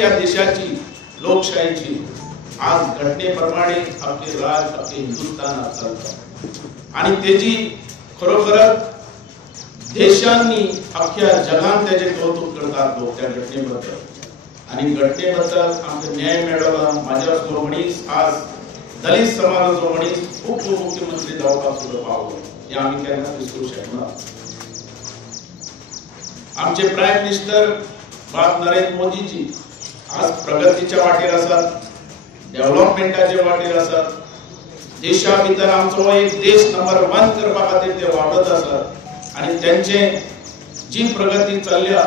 या देशाची लोकशाहीची आज घटनेप्रमाणे अख्खे राज अख्खे हिंदुस्थानात चालतं आणि त्याची खरोखरच देशांनी अख्ख्या जगान त्याचे कौतुक करतात लोक त्या घटनेबद्दल आणि घटनेबद्दल आमचा न्याय मेळवला माझ्या जो मनीस आज दलित समाजाचो मनीस उपमुख्यमंत्री जावपाक सुद्दां पावलो हे आमी केन्ना विसरूंक शकना। आमचे प्राईम मिनिस्टर बाब नरेंद्र मोदीजी आज प्रगतीच्या वाटेर आसात, डेव्हलपमेंटाच्या वाटेर आसात, देशा भितर आमचो एक देश नंबर 1 करपा खातीर ते वावरत आसात आणि त्यांचे जी प्रगती चल्ल्या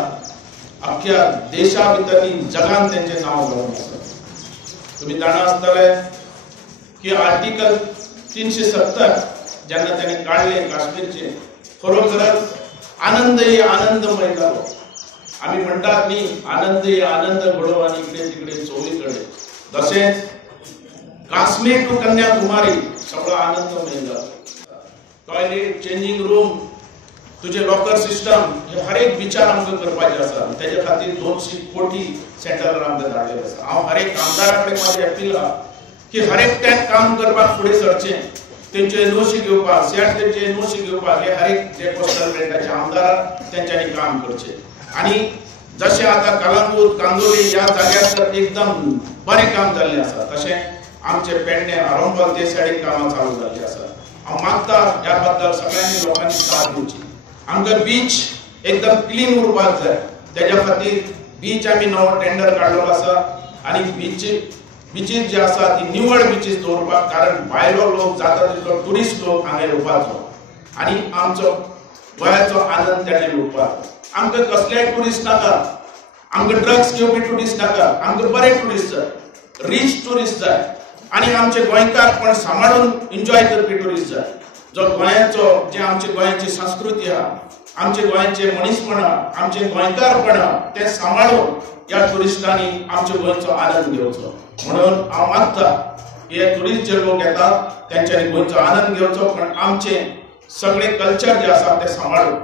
अख्ख्या देशा भितर जगान त्यांचे नाव जावन आसा। तुम्ही जाणा आसतले की आर्टिकल 370 जेन्ना ताणें काढले काश्मीरचे खरोखरच आनंद ही आनंदमय जालो। आम्ही म्हणतात न्ही आनंद ही आनंद घडो आणि इकडे तिकडे चोवीकडे तसेच काश्मीर टू कन्याकुमारी सगळं आनंदमय जालो। टॉयलेट चेंजिंग रूम तुझे लॉकर सिस्टम हे हर एक विचार आमकां करपाचे आसा त्याच्या खातीर 200 कोटी सेंट्रल आमकां धाडलेले आसा। हांव हर एक आमदाराकडे माझी अपील आहा की हर एकट्यान काम करपाक फुडें सरचें, तेंचे एनओसी घेवपाक सेट तेंचे एनओसी घेवपाक हे हर एक जे पोस्टल बेल्टाचे आमदार तेंच्यांनी काम करचें आणि जशें आता कलंगूट कांदोली या जाग्यार तर एकदम बरें काम जाल्लें आसा तशें आमचे पेडणे आरंबोल ते सायडीक कामां चालू जाल्लीं आसा। हांव मागता ह्या बद्दल सगळ्यांनी लोकांनी साथ दिवची। आमकां बीच एकदम क्लीन उरपाक जाय त्याच्या खातीर बीच आमी नवो टेंडर काडलो आसा आणि बीचीस जे आसा ती निवळ बीचीस दवरपाक कारण भायलो लोक जाता तितलो टुरिस्ट लोक हांगा येवपाचो आणि आमचो गोंयाचो आनंद तेणे लुटपाचो। आमकां कसलेय टुरिस्ट नाका, आमकां ड्रग्स घेवपी टुरिस्ट नाका, आमकां बरे टुरिस्ट जाय, रिच टुरिस्ट जाय आणि आमचे गोंयकार पण सांबाळून एन्जॉय करपी टुरिस्ट जाय जो गोंयाचो जे आमचे गोंयाची संस्कृती आहा, आमचे गोंयाचे मनीसपण आमचे गोंयकारपण ते सांबाळून या टुरिस्टांनी आमचे गोंयचो आनंद घेवचो। म्हणून हांव मागता हे टुरिस्ट जे लोक येतात त्यांच्यानी गोंयचो आनंद घेवचो पण आमचे सगळे कल्चर जे आसा ते सांबाळून